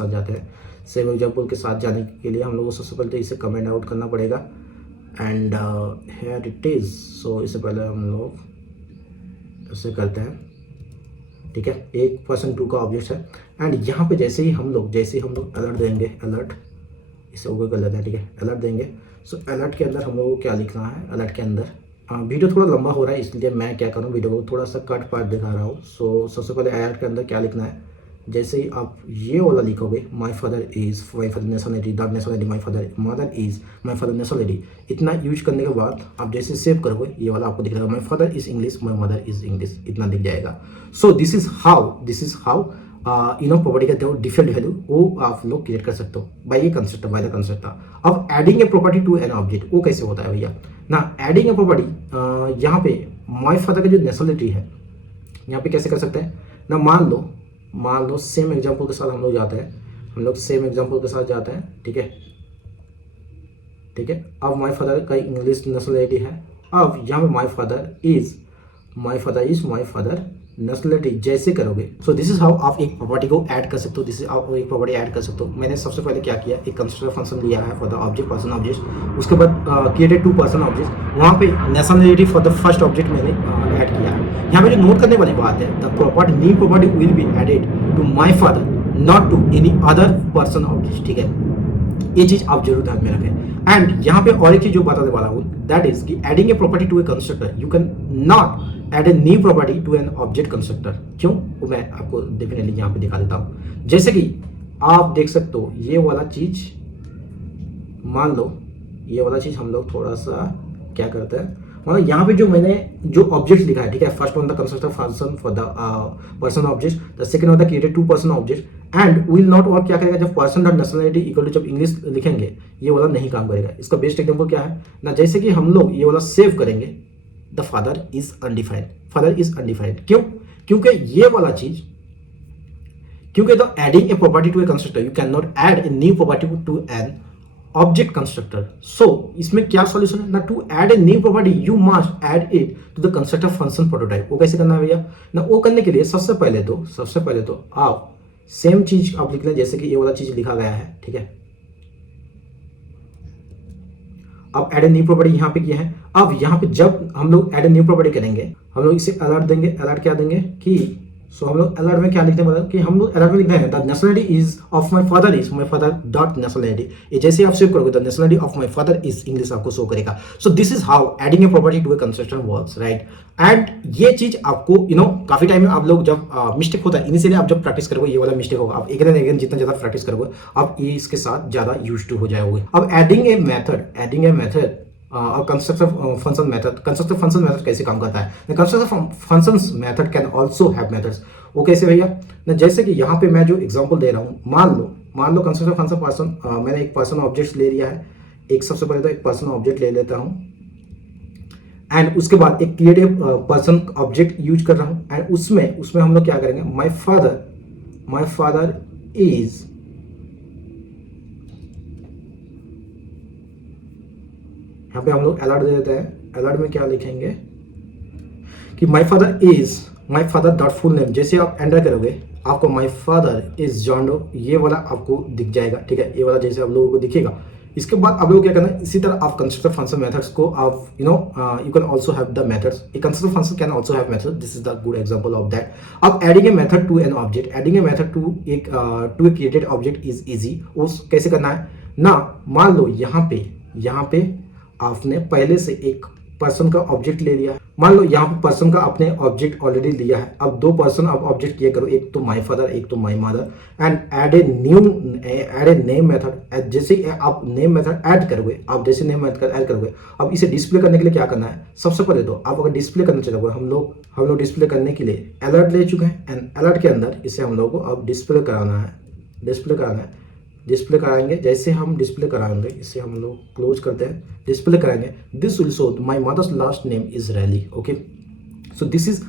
साथ जाने के लिए हम लोग को सबसे पहले तो इसे कमेंट आउट करना पड़ेगा. And here it is. So इससे पहले हम लोग ऐसे करते हैं, ठीक है. 1% 2 का ऑब्जेक्ट है. एंड यहाँ पे जैसे ही हम लोग अलर्ट देंगे, अलर्ट इसे ओके कर लेते हैं, ठीक है. अलर्ट देंगे. सो अलर्ट के अंदर हम लोग को क्या लिखना है, अलर्ट के अंदर वीडियो थोड़ा लंबा हो रहा है इसलिए मैं क्या करूँ, वीडियो को थोड़ा सा कट पार्ट दिखा रहा हूँ. सो सबसे पहले अलर्ट के अंदर क्या लिखना है, जैसे ही आप ये वाला लिखोगे, my father nationality, that nationality, my father nationality, इतना यूज करने के बाद आप जैसे सेव करोगे ये वाला आपको दिख रहा है, my father is English, my mother is English, इतना दिख जाएगा. सो दिस इज हाउ प्रॉपर्टी का जो डिफॉल्ट वैल्यू वो आप लोग क्रिएट कर सकते हो बाय द कंस्ट्रक्टर. अब adding a property to an object, वो कैसे होता है भैया ना, एडिंग ए प्रॉपर्टी यहाँ पे माय फादर का जो नेशनलिटी है यहाँ पे कैसे कर सकते हैं ना, मान लो सेम एग्जांपल के साथ हम लोग जाते हैं, ठीक है. अब माय फादर का इंग्लिश नेशनलिटी है. अब यहाँ पे माय फादर नेशनलिटी जैसे करोगे, सो दिस इज हाउ आप एक प्रॉपर्टी को ऐड कर सकते हो. मैंने सबसे पहले क्या किया, एक कंस्ट्रक्टर फंक्शन लिया है for the object person object. उसके बाद क्रिएटेड 2 पर्सन ऑब्जेक्ट, वहाँ पे nationality for the first object मैंने ऐड किया है. यहाँ पे जो नोट करने वाली बात है, the property new property will be added to my father, not to any other person object. ठीक है, ये चीज आप जरूर ध्यान में रखें. एंड यहाँ पे और एक चीज जो बताने वाला हूँ, दैट इज कि adding a property to a constructor, you can not add a new property to an object constructor. क्यों, वो मैं आपको डेफिनेटली यहाँ पे दिखा देता हूँ. जैसे कि आप देख सकते हो ये वाला चीज, मान लो ये वाला चीज हम लोग थोड़ा सा क्या करते हैं, मतलब यहाँ पे जो मैंने जो ऑब्जेक्ट लिखा है, ठीक है, first one the constructor function for the person object, the second one the created 2 person object. And will not work, क्या करेगा, जब person dot nationality equal to जब इंग्लिश लिखेंगे ये वाला नहीं काम करेगा. इसका बेस्ट एग्जांपल क्या है ना, जैसे कि हम लोग ये वाला सेव करेंगे, द फादर इज अनडिफाइंड. क्यों, क्योंकि ये वाला चीज, क्योंकि the adding a property to a constructor, you can not add a new property to an object constructor. So इसमें क्या सॉल्यूशन है ना, to add a new property you must add it to the constructor function prototype. वो कैसे करना है भैया ना, वो करने के लिए सबसे पहले तो आप सेम चीज आप लिख लें, जैसे कि ये वाला चीज लिखा गया है, ठीक है. अब एड ए न्यू प्रॉपर्टी यहाँ पे किया है. अब यहाँ पे जब हम लोग एड ए न्यू प्रॉपर्टी करेंगे, हम लोग इसे अलर्ट देंगे. अलर्ट क्या देंगे कि सो हम लोग अलर्ट में क्या लिखते हैं, मतलब कि हम लोग अलर्ट में लिखते हैं the nationality is of my father dot nationality. ये जैसे आप सेव करोगे the nationality of my father is English आपको शो करेगा. So this is how adding a property to a constructor works, right. And ये चीज आपको काफी टाइम में आप लोग जब मिस्टेक होता है इनिशियली, आप जब प्रैक्टिस करोगे ये वाला मिस्टेक होगा. आप एक जितना ज्यादा प्रैक्टिस करोगे आप ये इसके साथ ज्यादा यूज्ड टू हो जाओगे. अब एडिंग ए मेथड और कंस्ट्रक्टिव फंक्शन मेथड कैसे काम करता है। Constructive functions method can also have methods. वो कैसे भैया ना, जैसे कि यहाँ पे मैं जो एग्जांपल दे रहा हूँ, मान लो कंस्ट्रक्टिव फंक्शन पर्सन, मैंने एक पर्सन ऑब्जेक्ट ले लिया है। एक सबसे पहले तो एक पर्सन ऑब्जेक्ट ले लेता हूँ एंड उसके बाद एक क्रिएटिव पर्सन ऑब्जेक्ट यूज कर रहा हूँ एंड उसमें हम लोग क्या करेंगे, माई फादर इज, यहाँ पे हम लोग अलर्ट दे देते हैं। अलर्ट में क्या लिखेंगे कि my father dot full name. जैसे आप एंटर करोगे आपको my father is John Doe ये वाला आपको दिख जाएगा, ठीक है, ये वाला जैसे आप लोगों को दिखेगा। इसके बाद आप लोग क्या करना है, इसी तरह आप कंस्ट्रक्टिव फंक्शन मेथड्स को आप you can also have the methods. A constructive function can also have method, this is the good example of that. अब adding a method to an object, adding a method to a created object is easy. उस कैसे करना है ना, मान लो यहाँ पे आपने पहले से एक पर्सन का ऑब्जेक्ट ले लिया है। मान लो यहाँ पे पर्सन का आपने ऑब्जेक्ट ऑलरेडी लिया है। अब दो पर्सन आप ऑब्जेक्ट किए करो, एक तो माई फादर एक तो my mother and add a name method. जैसे आप नेम मेथड ऐड करोगे, अब इसे डिस्प्ले करने के लिए क्या करना है, सबसे पहले तो आप अगर डिस्प्ले करना चाहोगे, हम लोग डिस्प्ले करने के लिए अलर्ट ले चुके हैं एंड अलर्ट के अंदर इसे हम लोग को अब डिस्प्ले कराना है। डिस्प्ले कराएंगे, जैसे हम डिस्प्ले कराएंगे इसे हम लोग क्लोज करते हैं, डिस्प्ले कराएंगे। This will show my mother's last name is Rally. Okay, so this is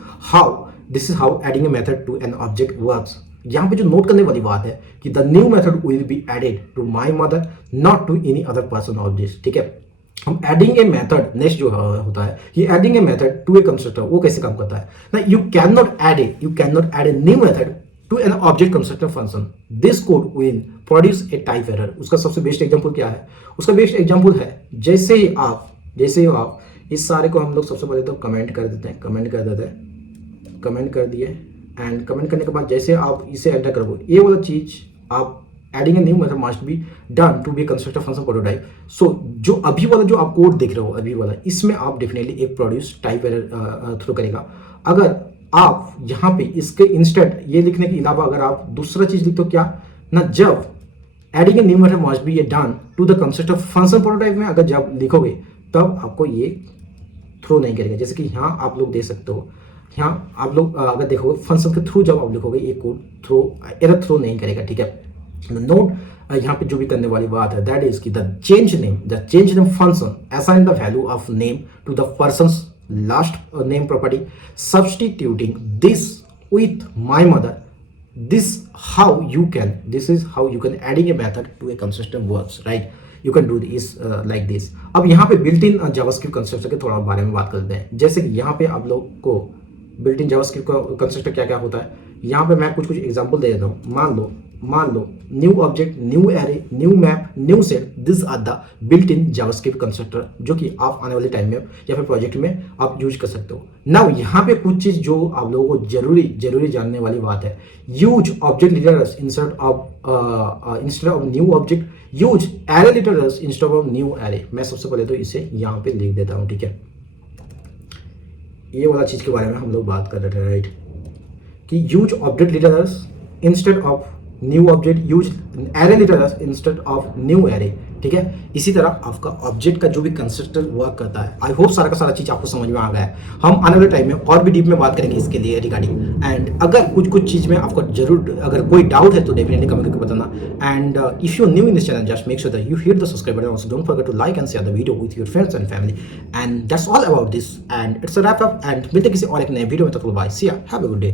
how adding a method to an object works. यहाँ पे जो नोट करने वाली बात है कि the new method will be added to my mother not to any other person object, ठीक है। हम एडिंग ए मेथड, नेक्स्ट जो होता है कि adding a method to a constructor, वो कैसे काम करता है ना, you can not add a new method to an object constructor function. This code will produce a type error. उसका सबसे बेस्ट एग्जांपल क्या है, उसका बेस्ट एग्जांपल है जैसे ही आप इस सारे को हम लोग सबसे पहले तो कमेंट कर देते हैं, कमेंट कर दिए एंड कमेंट करने के बाद जैसे आप इसे एंटर करोगे, ये वाला चीज आप adding a new method must be done to be constructor function prototype. So जो अभी वाला जो आप कोड देख रहे हो, अभी वाला, इसमें आप डेफिनेटली एक प्रोड्यूस टाइप एरर थ्रो करेगा। अगर आप यहाँ पे इसके इंस्टेंट ये लिखने के अलावा अगर आप दूसरा चीज लिखते हो क्या ना, जब adding a new method must be done to the constructor function prototype में अगर जब लिखोगे तब आपको ये थ्रो नहीं करेगा। जैसे कि यहाँ आप लोग देख सकते हो, यहाँ आप लोग अगर देखोगे फंक्शन के थ्रू जब आप लिखोगे ये कोड एरर थ्रो नहीं करेगा, ठीक है। नोट यहाँ पे जो भी करने वाली बात है दैट इज की the change name function assign the value of name to the person's last name property, substituting this with my mother. This is how you can adding a method to a constructor works, right? You can do this like this. अब यहाँ पे built in JavaScript constructor के थोड़ा बारे में बात करते हैं। जैसे कि यहाँ पे आप लोग को built in जावास्क्रिप्ट कंस्ट्रक्टर क्या क्या होता है, यहाँ पे मैं कुछ एग्जांपल दे देता हूँ। मान लो new object, new array, new map, new set, this are the built in JavaScript constructor जो कि आप आने वाले टाइम में या फिर प्रोजेक्ट में आप यूज कर सकते हो। नाउ यहाँ पे कुछ चीज जो आप लोगों को जरूरी जानने वाली बात है, use object literals instead of new object, use array literals instead of new array. मैं सबसे पहले तो इसे यहाँ पे लिख देता हूँ, ठीक है। ये वाला चीज के बारे में हम लोग बात कर रहे थे, राइट, कि use object literals instead of new object, use array literals instead of new array, ठीक है। इसी तरह आपका ऑब्जेक्ट का जो भी कंस्ट्रक्टर वर्क करता है, आई होप सारा का सारा चीज आपको समझ में आ गया है। हम आने वाले टाइम में और भी डीप में बात करेंगे इसके लिए रिगार्डिंग। एंड अगर कुछ चीज में आपको जरूर अगर कोई डाउट है तो डेफिनेटली कमेंट करके बताना। And if you new in this channel just make sure that you hit the subscribe button, also don't forget to like and share the video with your friends and family. And that's all about this and it's a wrap up and मिलते किसी और एक नए video में, तब तक bye, सी या, have a good day.